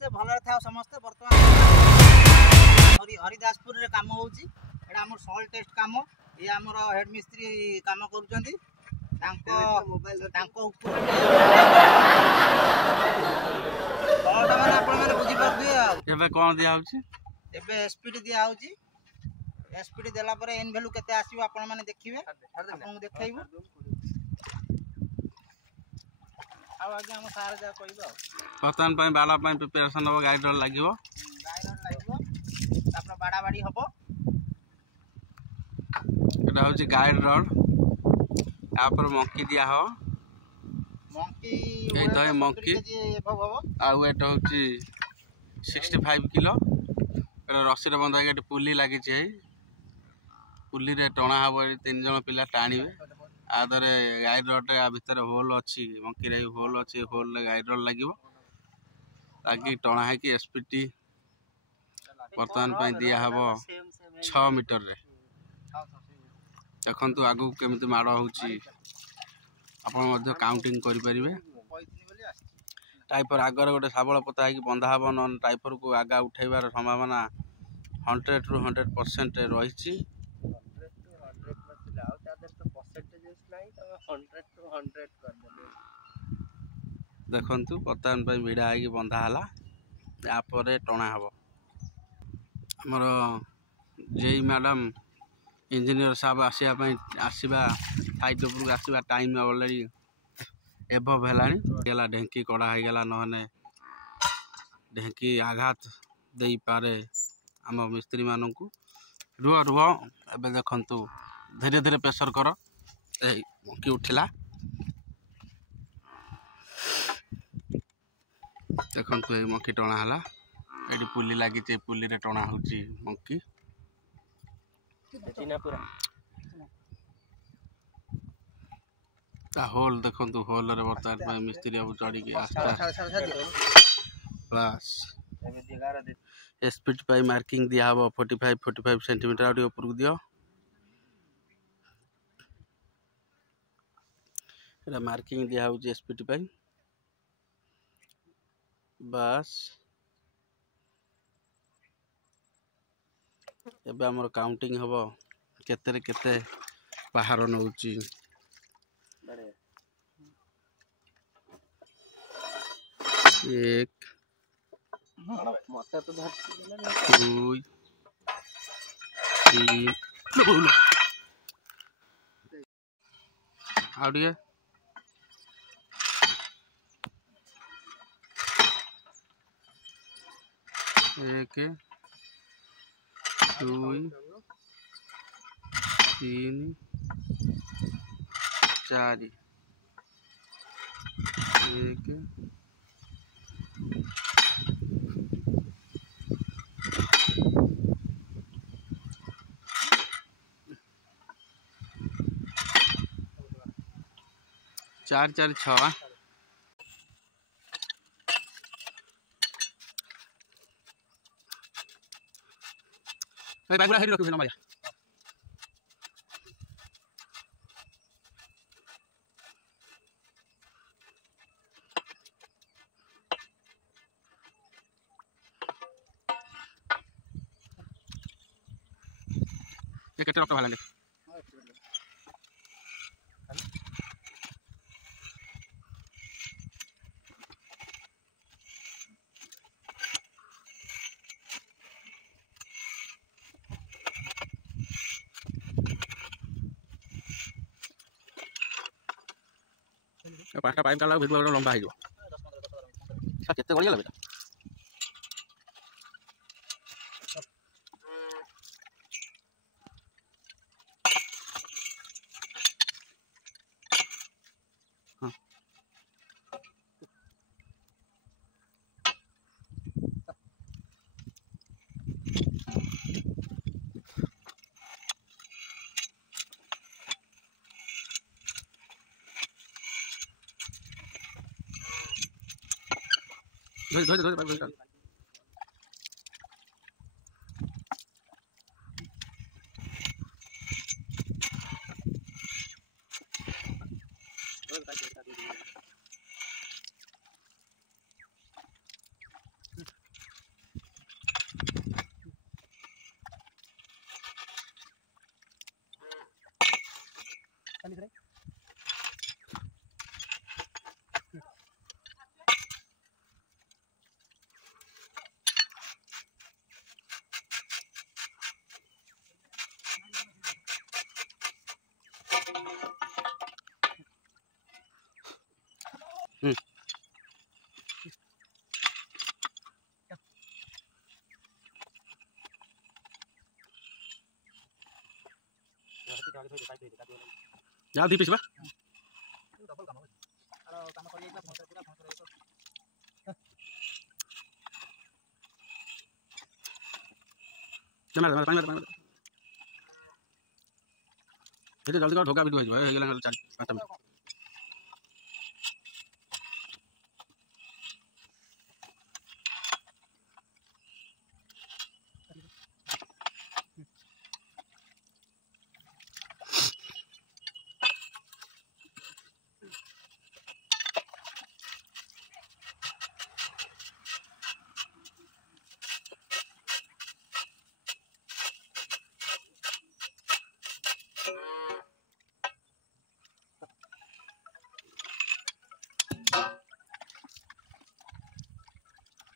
समस्ते भल था समस्ते बर्तमान हरिदासपुर रे काम होउची एटा हमर सॉल टेस्ट काम ये हमर हेड मिस्त्री काम करूचंती तांको ऊपर बहुत माने आपण माने बुझी पाथुए एबे कोन दिया होची एबे एसपीडी दिया होची एसपीडी देला परे एन वैल्यू केते आसीबो आपण माने देखिबे आपन देखाइबो आउ आगे हम सार जा कहबो वर्तमान पई बाला पई प्रिपरेशन हो गाइड रोड लागिवो तापर बाड़ा बाड़ी हबो एटा होची गाइड रोड या पर मंकी दिया हो मंकी ए तो है मंकी आ एटा होची 65 किलो एटा रस्सी रे बंधा के पुली लागि छै पुली रे टणा हबो 3 जण पिला टाणीबे आदरे गाइड रोड रे भीतर होल अछि मंकी रे होल अछि होल रे गाइड रोड लागिवो ताकि टणा है कि एसपीटी वर्तमान पई दिया हबो 6 मीटर रे देखंतु आगु केमिति माडो होउची आपण मध्ये काउंटिंग करि परिबे टाइपर आगर गोटे साबळ पता है कि बंधा हबो नन टाइपर को आगा उठैबार संभावना 100 टू 100% रहिची देखंतु वर्तमान पई भिड़ा है कि बंधा हला या परे टणा हबो हमर जेई मैडम इंजीनियर साहब आसीबा साइड ऊपर आसीबा टाइम ऑलरेडी एबव हेलानी गेला ढेंकी कड़ा है गेला नहने ढेंकी आघात देई पारे हम मिस्त्री मानन को रुआ रुआ एबे देखंतु धीरे धीरे प्रेशर करो ए मंकी उठिला देखंतु ए मंकी टणा हला एडी पुली लागि छै पुली रे टणा होची मंकी होल देखो होल रे बर्तमान मिस्त्री अब चढ़ी के बस स्पीड पाई मार्किंग दिया हबो 45 सेंटीमीटर आउट ऊपर को दियो एरा मार्किंग दिया हो जे स्पीड पाई बस एबे हमर काउंटिंग हबो केते रे केते बाहर नउची एक मते तो धर 2 3 आउडिए एक 2 3 4 एक 4 4 6 भाई बाइक हेरी रखियो ना भाई ये केते रक्त भाला पाँचटा पाइप डाला भितर लंबा हो केते गड़िया बेटा धोई जा दी पिछवा जल्दी कर ढोका भी हो गला 4-5 मिनट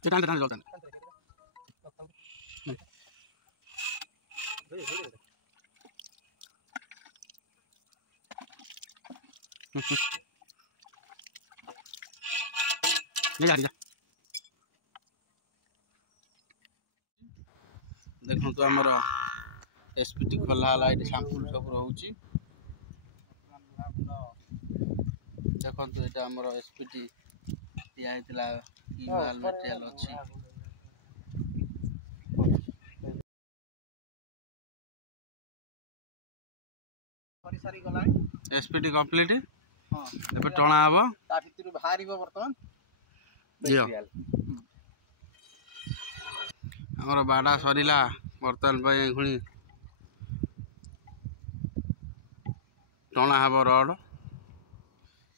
चटान चलता नहीं जा रही देखो तो आमर एसपीटी खोला ये सांपुल सब रोचे देखो ये आमर एसपीटी दिया माल मटेरियल अच्छी एसपीटी कंप्लीट एबे टणा हबो ता भितर बाहरिबो वर्तमान दियो हमर बाडा सरीला वर्तमान पय खुणी टणा हबो रड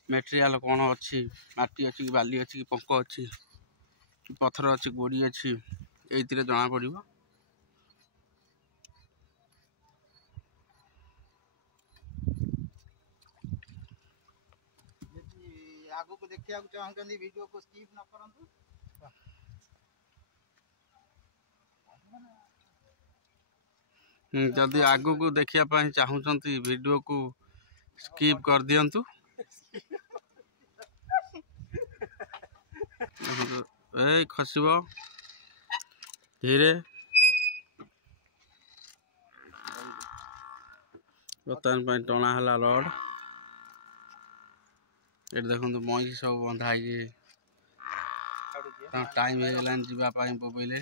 मटेरियल कौन अच्छी माटी अच्छी कि बाली अच्छी कि पंक अच्छी कि पत्थर अच्छी गोड़ी अच्छी ये जना पड़ आगु को देखिया चाहते वीडियो को स्किप न करंतु जदि आगु को देखिया पाई चाहूचंती वीडियो को स्किप कर दियंतु ए खसिबो धीरे बर्तमान पाई टणा हला रड ये देखो मई सब बंधा टाइम हो गलान जीवा पाई बोबैले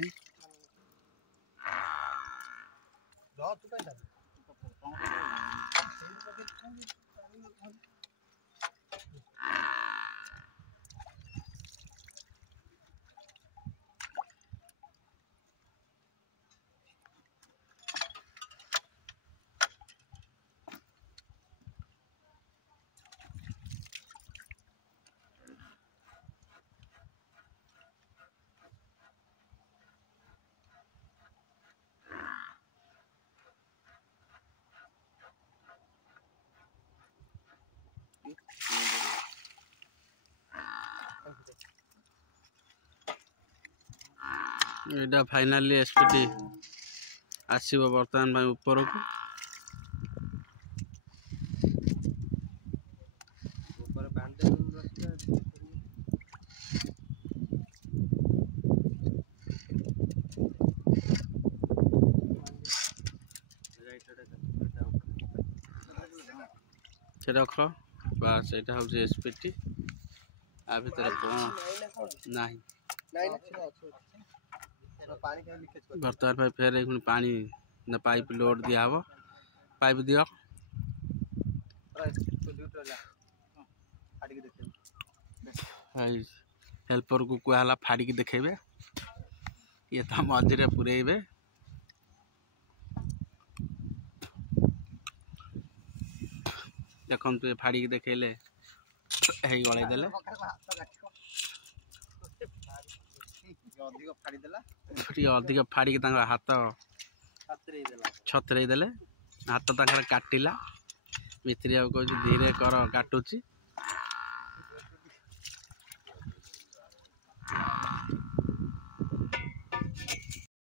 एटा फाइनली एसपीटी आसीबो वर्तमान भाई ऊपर को ऊपर बांधे से रख बस एटा हूँ एसपीटी आ भीतर कौन नहीं बर्तमान भाई फेर एक पानी न पाइप लोड दिया हबो पाइप दियो भाई हेल्पर को कहला फाड़ी के देखेबे ये तो मझे पुरेबे देखन तु फाड़ी के देखेले हे गळे देले अधिक फाड़ी के हाथ छतरे देले हाथ काटिला मिस्त्री कह धीरे कर काटुची